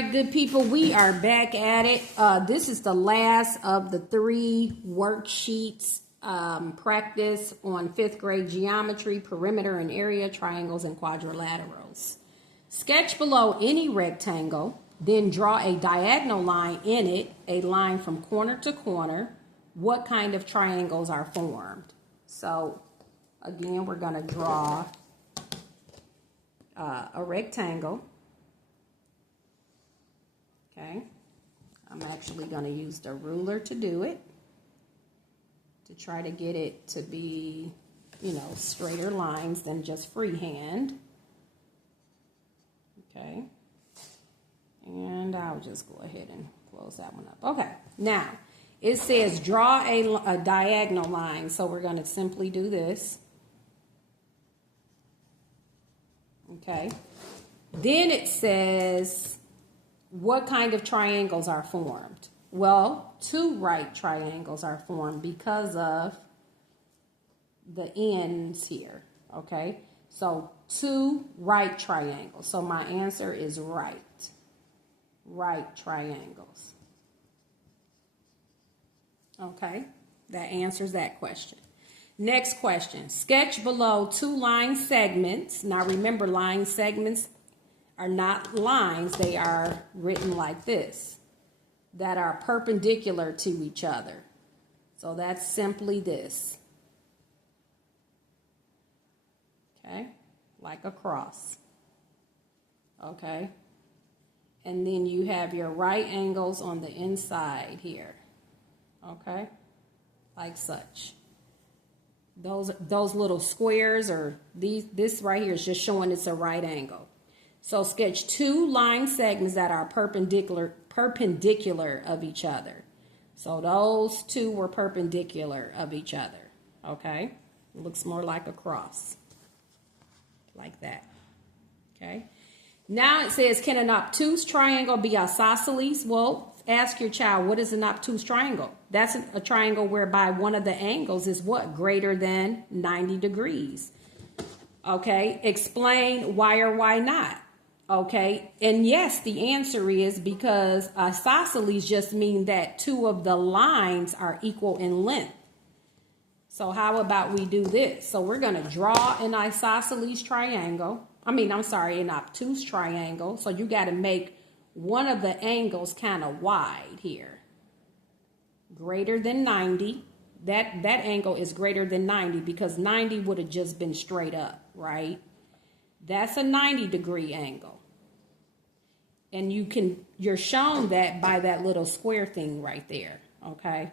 right, good people, we are back at it. This is the last of the 3 worksheets practice on 5th grade geometry, perimeter and area, triangles, and quadrilaterals. Sketch below any rectangle, then draw a diagonal line in it, a line from corner to corner. What kind of triangles are formed? So, again, we're going to draw a rectangle. Okay, I'm actually going to use the ruler to do it, to try to get it to be, you know, straighter lines than just freehand. Okay, and I'll just go ahead and close that one up. Okay, now it says draw a diagonal line, so we're going to simply do this. Okay, then it says what kind of triangles are formed? Well, 2 right triangles are formed because of the ends here, okay? So 2 right triangles. So my answer is right. Right triangles. Okay, that answers that question. Next question. Sketch below 2 line segments. Now remember, line segments are not lines, they are written like this, that are perpendicular to each other. So that's simply this. Okay, like a cross. Okay, and then you have your right angles on the inside here. Okay, like such. Those little squares, or this right here is just showing it's a right angle. So sketch 2 line segments that are perpendicular of each other. So those 2 were perpendicular of each other. Okay? It looks more like a cross. Like that. Okay? Now it says, can an obtuse triangle be isosceles? Well, ask your child, what is an obtuse triangle? That's a triangle whereby one of the angles is what? Greater than 90 degrees. Okay? Explain why or why not. Okay, and yes, the answer is because isosceles just mean that 2 of the lines are equal in length. So how about we do this? So we're going to draw an isosceles triangle. An obtuse triangle. So you got to make one of the angles kind of wide here. Greater than 90. That angle is greater than 90 because 90 would have just been straight up, right? That's a 90-degree angle. And you're shown that by that little square thing right there, okay?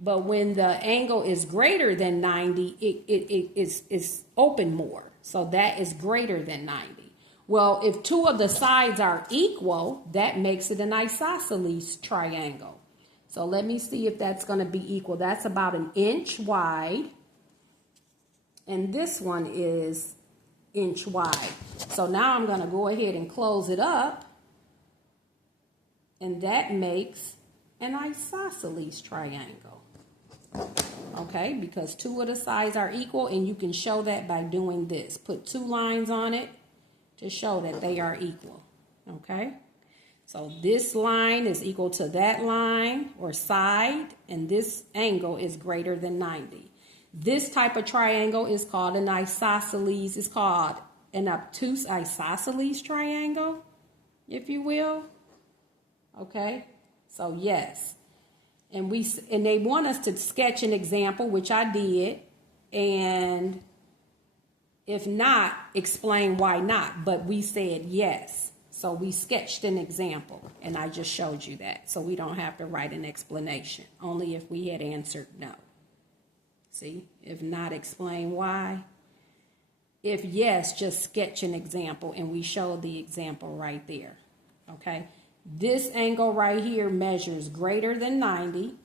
But when the angle is greater than 90, it's open more. So that is greater than 90. Well, if 2 of the sides are equal, that makes it an isosceles triangle. So let me see if that's going to be equal. That's about 1 inch wide. And this one is inch wide. So now I'm going to go ahead and close it up. And that makes an isosceles triangle. Okay, because 2 of the sides are equal, and you can show that by doing this. Put 2 lines on it to show that they are equal. Okay, so this line is equal to that line or side, and this angle is greater than 90. This type of triangle is called an isosceles. It's called an obtuse isosceles triangle, if you will. Okay, so yes, and they want us to sketch an example, which I did, and if not, explain why not. But we said yes, so we sketched an example, and I just showed you that, so we don't have to write an explanation. Only if we had answered no. See, if not, explain why. If yes, just sketch an example, and we show the example right there. Okay. This angle right here measures greater than 90,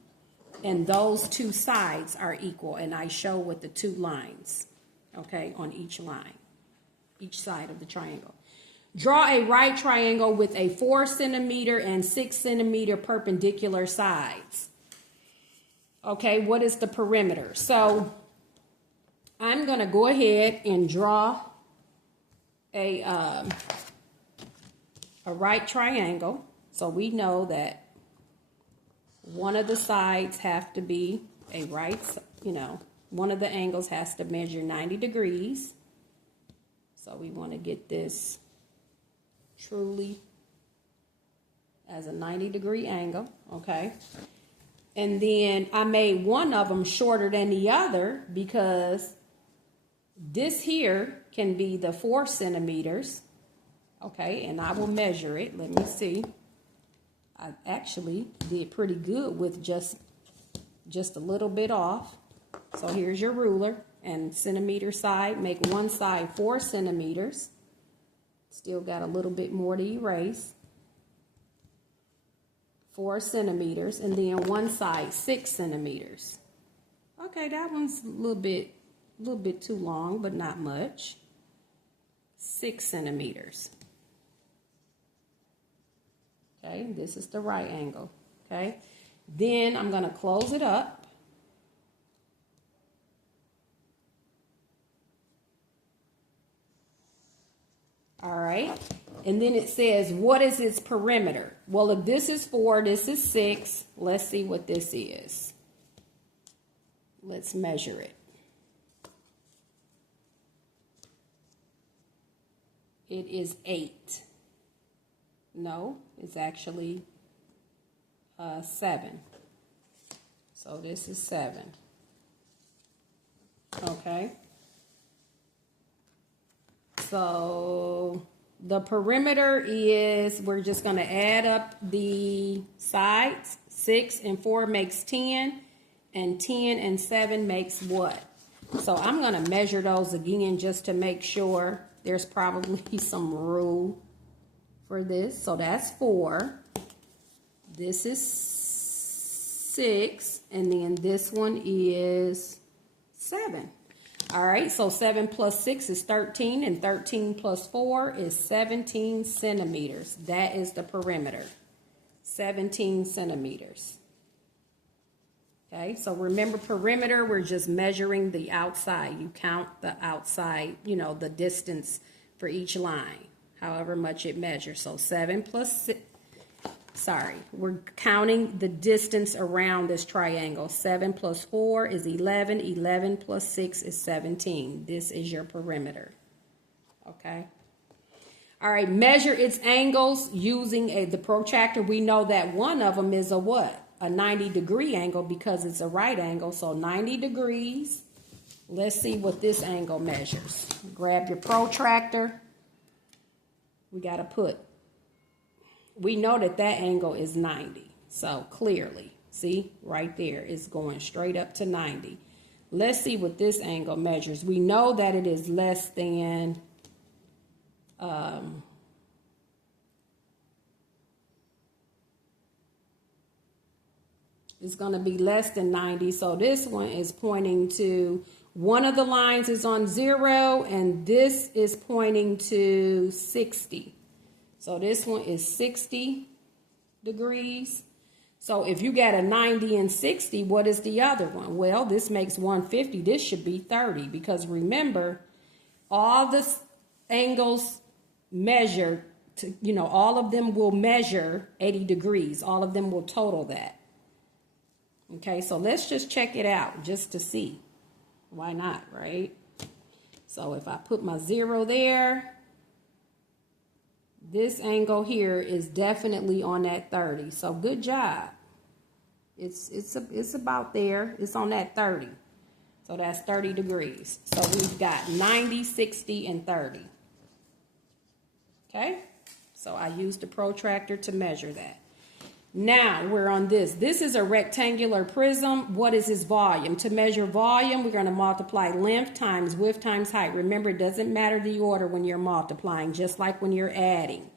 and those 2 sides are equal, and I show with the 2 lines, okay, on each line, each side of the triangle. Draw a right triangle with a 4 centimeter and 6 centimeter perpendicular sides. Okay, what is the perimeter? So I'm going to go ahead and draw a a right triangle. So we know that one of the sides have to be a right, one of the angles has to measure 90 degrees. So we want to get this truly as a 90-degree angle, okay? And then I made one of them shorter than the other because this here can be the 4 centimeters, okay? And I will measure it. Let me see. I actually did pretty good with just a little bit off. So here's your ruler and centimeter side. Make one side 4 centimeters. Still got a little bit more to erase. 4 centimeters, and then one side 6 centimeters. Okay, that one's a little bit too long, but not much. 6 centimeters. Okay, this is the right angle. Okay, then I'm going to close it up. All right, and then it says, what is its perimeter? Well, if this is 4, this is 6. Let's see what this is. Let's measure it. It is 8. No, it's actually 7. So this is 7. Okay. So the perimeter is, we're just going to add up the sides. 6 and 4 makes 10, and 10 and 7 makes what? So I'm going to measure those again just to make sure. There's probably some rule for this. So that's 4. This is 6, and then this one is 7. All right, so 7 plus 6 is 13, and 13 plus 4 is 17 centimeters. That is the perimeter, 17 centimeters. Okay, so remember, perimeter, we're just measuring the outside. You count the outside, the distance for each line, however much it measures. So 7 plus 6. We're counting the distance around this triangle. 7 plus 4 is 11. 11 plus 6 is 17. This is your perimeter. Okay. All right, measure its angles using the protractor. We know that one of them is a what? A 90-degree angle because it's a right angle. So 90 degrees. Let's see what this angle measures. Grab your protractor. We got to we know that angle is 90. So clearly, see, right there, it's going straight up to 90. Let's see what this angle measures. We know that it is less than, it's going to be less than 90. So this one is pointing to, one of the lines is on 0, and this is pointing to 60. So this one is 60 degrees. So if you got a 90 and 60, what is the other one? Well, this makes 150. This should be 30 because remember, all the angles measure, all of them will measure 80 degrees. All of them will total that. Okay, so let's just check it out just to see. Why not, right? So if I put my 0 there, this angle here is definitely on that 30. So good job. It's about there. It's on that 30. So that's 30 degrees. So we've got 90, 60, and 30. Okay? So I used the protractor to measure that. Now we're on this. This is a rectangular prism. What is its volume? To measure volume, we're going to multiply length times width times height. Remember, it doesn't matter the order when you're multiplying, just like when you're adding.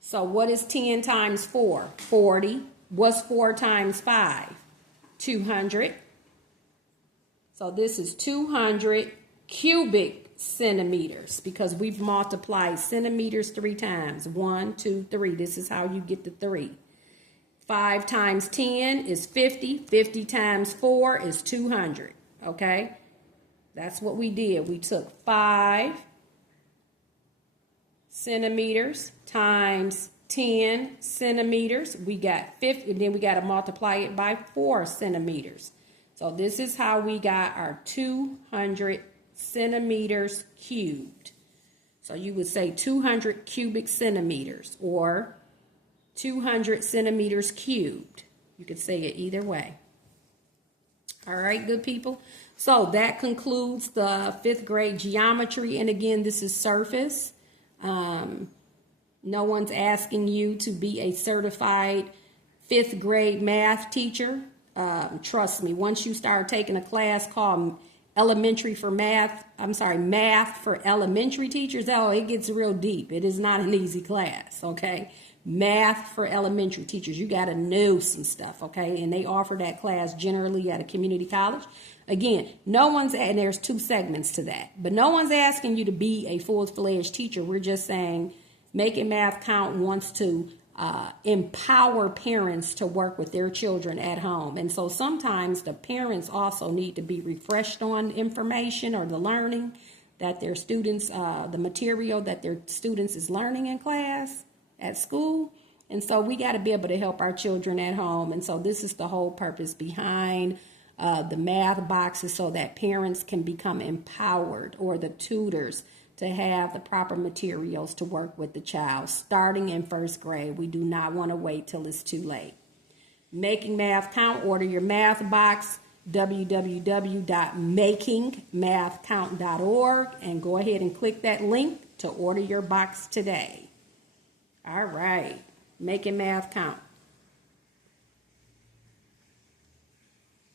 So what is 10 times 4? 40. What's 4 times 5? 200. So this is 200 cubic centimeters because we've multiplied centimeters 3 times. 1, 2, 3. This is how you get the 3. 5 times 10 is 50. 50 times 4 is 200. Okay? That's what we did. We took 5 centimeters times 10 centimeters. We got 50, and then we got to multiply it by 4 centimeters. So this is how we got our 200 centimeters cubed. So you would say 200 cubic centimeters or 200 centimeters cubed. You could say it either way. All right, good people. So that concludes the 5th grade geometry. And again, this is surface. No one's asking you to be a certified 5th grade math teacher. Trust me, once you start taking a class called Math for Elementary Teachers, oh, it gets real deep. It is not an easy class, okay? Math for elementary teachers. You got to know some stuff, okay? And they offer that class generally at a community college. Again, and there's 2 segments to that, but no one's asking you to be a full-fledged teacher. We're just saying Making Math Count wants to empower parents to work with their children at home. And so sometimes the parents also need to be refreshed on information or the learning that their students, the material that their students is learning in class at school. And so we got to be able to help our children at home. And so this is the whole purpose behind the math boxes, so that parents can become empowered, or the tutors, to have the proper materials to work with the child starting in 1st grade. We do not want to wait till it's too late. Making Math Count, order your math box, www.makingmathcount.org, and go ahead and click that link to order your box today. All right, Making Math Count.